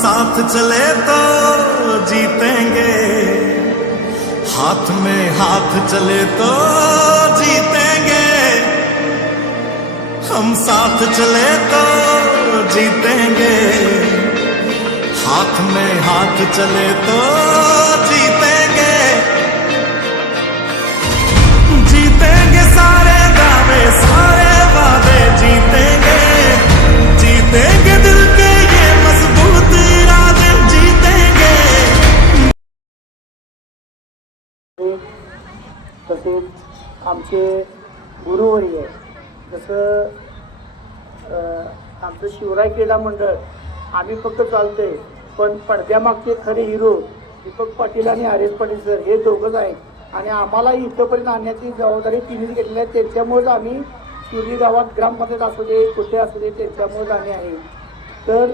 साथ चले तो जीतेंगे, हाथ में हाथ चले तो जीतेंगे, हम साथ चले तो जीतेंगे, हाथ में हाथ चले तो जीतेंगे, जीतेंगे सारे दावे सारे वादे जीतेंगे, जीतेंगे दिल के ये मजबूत इरादे जीतेंगे। तसेच आमचे गुरुवर्य जसं आमचं शिवराय क्रीडा मंडळ आम्ही फक्त चालतोय, पण पडद्यामागचे खरे हिरो दीपक पाटील आणि आर एस पाटील सर हे दोघंच आहेत आणि आम्हाला इथंपर्यंत आणण्याची जबाबदारी तिन्हीच घेतलेली आहे. त्यांच्यामुळेच आम्ही शिर्डी गावात ग्रामपंचायत असू दे कुठे असू दे त्यांच्यामुळेच आम्ही आहे. तर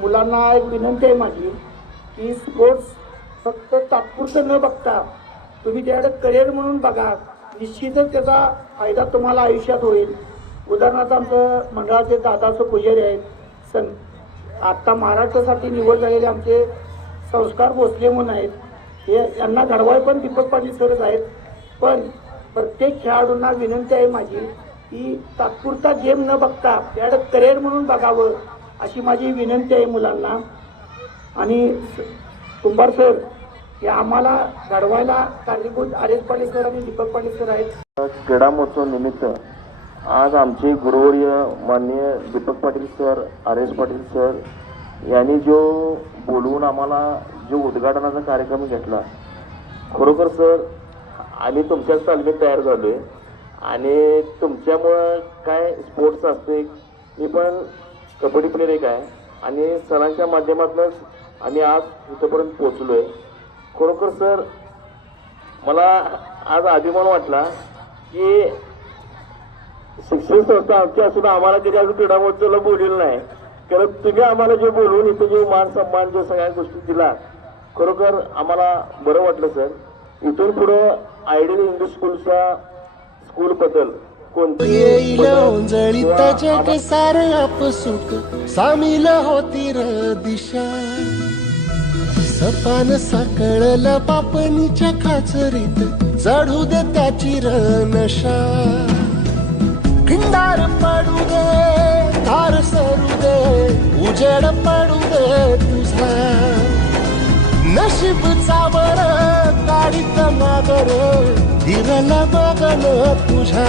मुलांना एक विनंती आहे माझी की स्पोर्ट्स फक्त तात्पुरतं न बघता तुम्ही त्याकडे करिअर म्हणून बघा, निश्चितच त्याचा फायदा तुम्हाला आयुष्यात होईल. उदाहरणार्थ आमचं मंडळाचे दादाचं पुजारी आहेत, आत्ता महाराष्ट्रासाठी निवड झालेले आमचे संस्कार भोसले म्हणून आहेत, हे यांना घडवाय पण दीपक पाटील सरच आहेत. पण प्रत्येक खेळाडूंना विनंती आहे माझी की तात्पुरता गेम न बघता त्याकडे करिअर म्हणून बघावं अशी माझी विनंती आहे मुलांना. आणि कुंभार सर हे आम्हाला घडवायला कारणीभूत आर एस पाटील सर आणि दीपक पाटील सर आहेत. क्रीडा महोत्सव निमित्त आज आमचे गुरुवर्य माननीय Deepak Patil sir, R S Patil sir यांनी जो बोलवून आम्हाला जो उद्घाटनाचा कार्यक्रम घेतला, खरोखर सर आम्ही तुमच्याच तालमीत तयार झालो आहे आणि तुमच्यामुळं काय स्पोर्ट्स असते. मी पण कबड्डी प्लेयर एक आहे आणि सरांच्या माध्यमातूनच आम्ही आज इथंपर्यंत पोचलो आहे. खरोखर सर मला आज अभिमान वाटला की शिक्षण संस्था आमची असून आम्हाला कधी अजून क्रीडा महोत्सवाला बोललेलं नाही, कारण तुम्ही आम्हाला जे बोलवून इथं जो मान सन्मान जो सगळ्या गोष्टी दिला, खरोखर आम्हाला बरं वाटलं सर. इथून पुढं आयडियल इंग्लिश स्कूल बद्दल जग सार आपसुक सामील होती र दिशा, सपान साकळला पापणीच्या खाचरीत चढू दे त्याची र नशा. खिंडार पडू दे धार सरू दे उजेड पडू दे तुझा, नशीब चावर काढीत मागर धीरला बघन तुझ्या.